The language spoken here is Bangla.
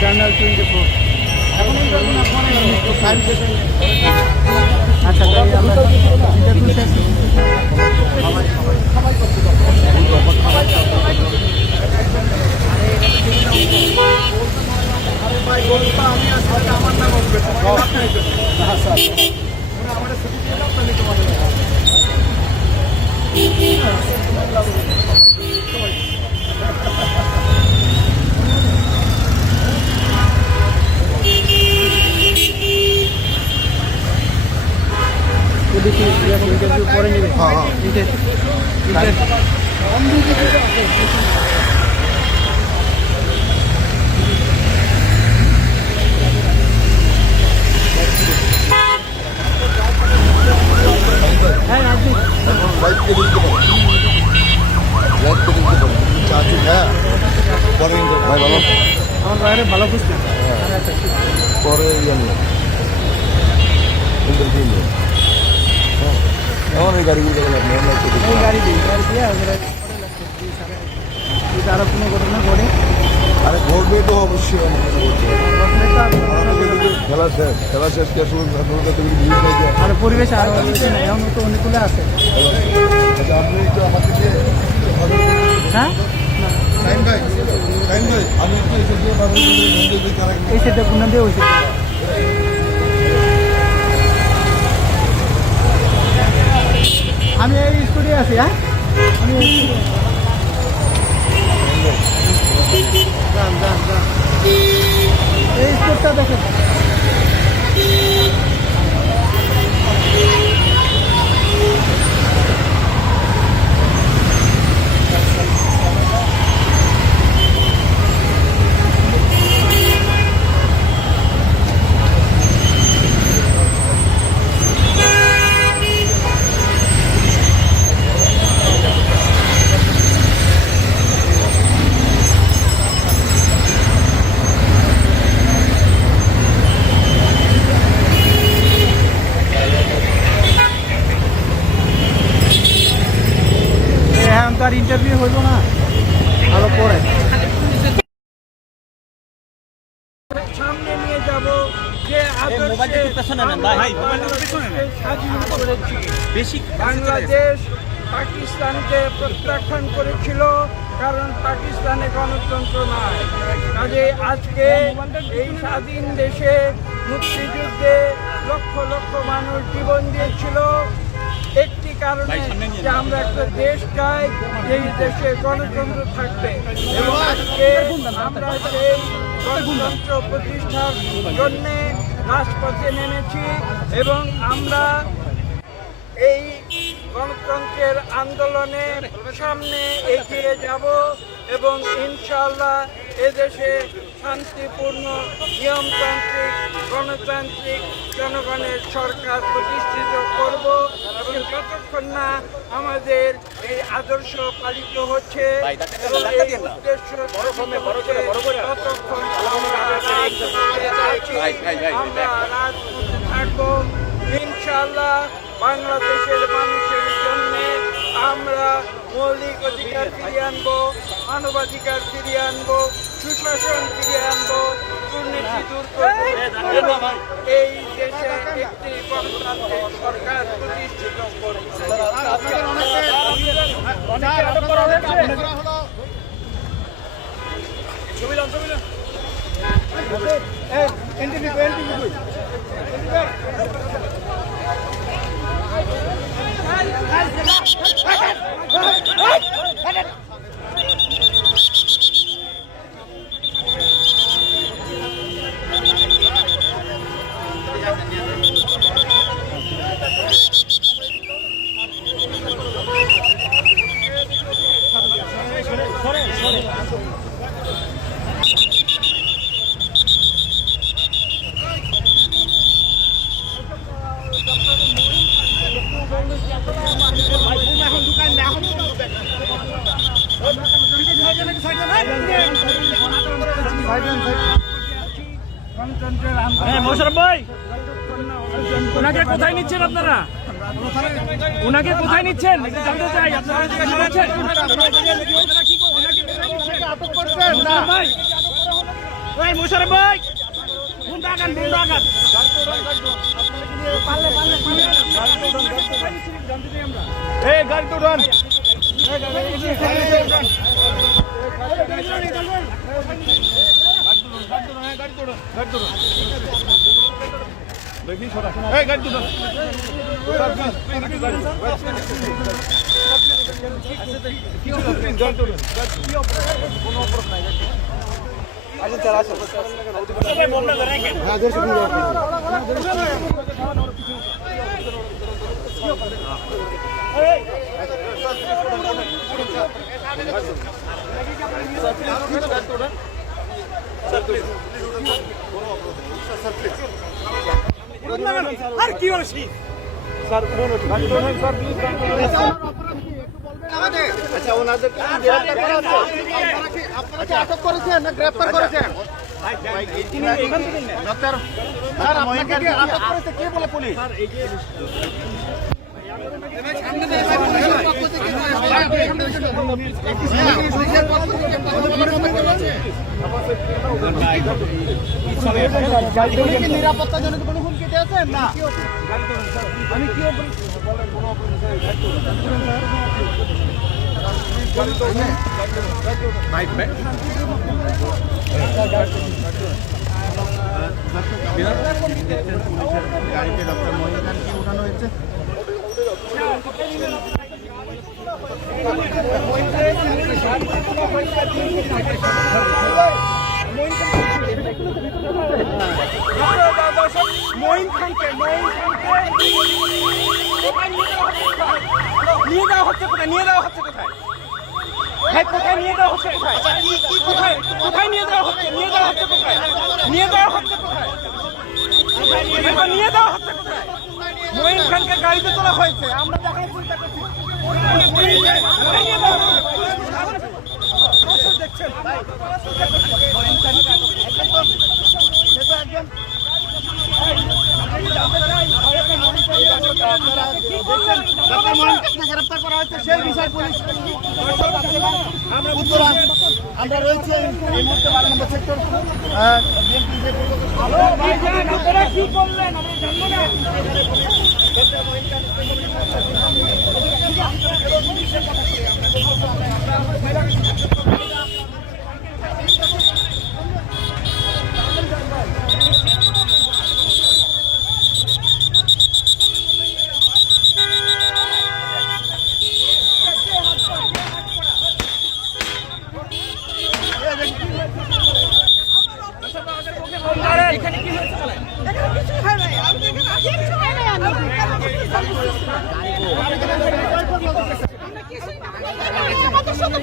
জার্নাল 24 আচ্ছা তাই আমরা ইন্টারভিউ শেষ আমার নাম ইন্টারভিউ করে নেবে আমার বাইরে ভালো বুঝতে পরে আমার ওই গাড়িগুলো গাড়ি দিই আরো কোনো ঘটনা ঘটে আরে ঘটবে তো অবশ্যই খেলা শেষ আর পরিবেশ আরো এমন তো অনেকগুলো আছে আপনি তো আমাকে হ্যাঁ আমি এই সেটা গুণা দিয়ে হয়েছে আমি এই স্টুডিও আছি হ্যাঁ আমি এই স্টুডিওটা দেখেন আর ইন্টারভিউ হইব না আরো পরে সামনে নিয়ে যাব যে বাংলাদেশ পাকিস্তানকে প্রত্যাখ্যান করেছিল কারণ পাকিস্তানে গণতন্ত্র নাই কাজে আজকে এই স্বাধীন দেশে মুক্তিযুদ্ধে লক্ষ লক্ষ মানুষ জীবন দিয়েছিল একটি কারণে যে আমরা একটা দেশ চাই যেই দেশে গণতন্ত্র থাকবে এবং আজকে আমরা সেই গণতন্ত্র প্রতিষ্ঠার জন্য রাজপথে নেমেছি এবং আমরা এই গণতন্ত্রের আন্দোলনে সামনে এগিয়ে যাব এবং ইনশাআল্লাহ এদেশে শান্তিপূর্ণ নিয়মতান্ত্রিক গণতান্ত্রিক জনগণের সরকার প্রতিষ্ঠিত করব এবং যতক্ষণ না আমাদের এই আদর্শ পালিত হচ্ছে এবং এই উদ্দেশ্য ততক্ষণ আমরা রাজপথে থাকবো ইনশাআল্লাহ বাংলাদেশের মানুষের জন্য আমরা মৌলিক অধিকার ফিরিয়ে আনবো মানবাধিকার ফিরিয়ে আনবো সুশাসন ফিরিয়ে আনবো দুর্নীতি দূর করবো এবং এই দেশে একটি গণতান্ত্রিক সরকার প্রতিষ্ঠিত করবো মোশাররফ ভাই, ওনাকে কোথায় নিচ্ছেন আপনারা? ওনাকে কোথায় নিচ্ছেন একটু জানতে চাই। আপনারা কি করছেন? এই মোশারফ ভাই বুন ডাকান এই গাড়ি তো উঠান দেখি সরা এই গাড়ি তো আর কি হলো শীত স্যার আচ্ছা ওনাদের আপনারা কি আটক করেছেন না গ্রেফতার করেছেন? ডক্টর স্যার আপনাকে কি আটক করেছে কে বলে পুলিশ? নিরাপত্তাজনিত কোনো হুমকি দিয়েছেন না? আমি কি গাড়িতে ডক্টর মহিন খানকে উঠানো হয়েছে। মঈন খানকে নিয়ে যাওয়া হচ্ছে কোথায় নিয়ে যাওয়া হচ্ছে কোথায় ভাই কোথায় নিয়ে যাওয়া হচ্ছে কোথায় কোথায় নিয়ে যাওয়া হচ্ছে কোথায় নিয়ে যাওয়া হচ্ছে কোথায় নিয়ে যাওয়া হচ্ছে কোথায় মঈন খানকে গাড়িতে তোলা হয়েছে আমরা দেখার চেষ্টা করছি দেখছেন গ্রেফতার করা হয়েছে সেই বিষয়ে পুলিশ আমরা রয়েছে এই মুহূর্তে 12 নম্বর সেক্টর কি করলেন এখানে কি হয়েছে আমাদের সাথে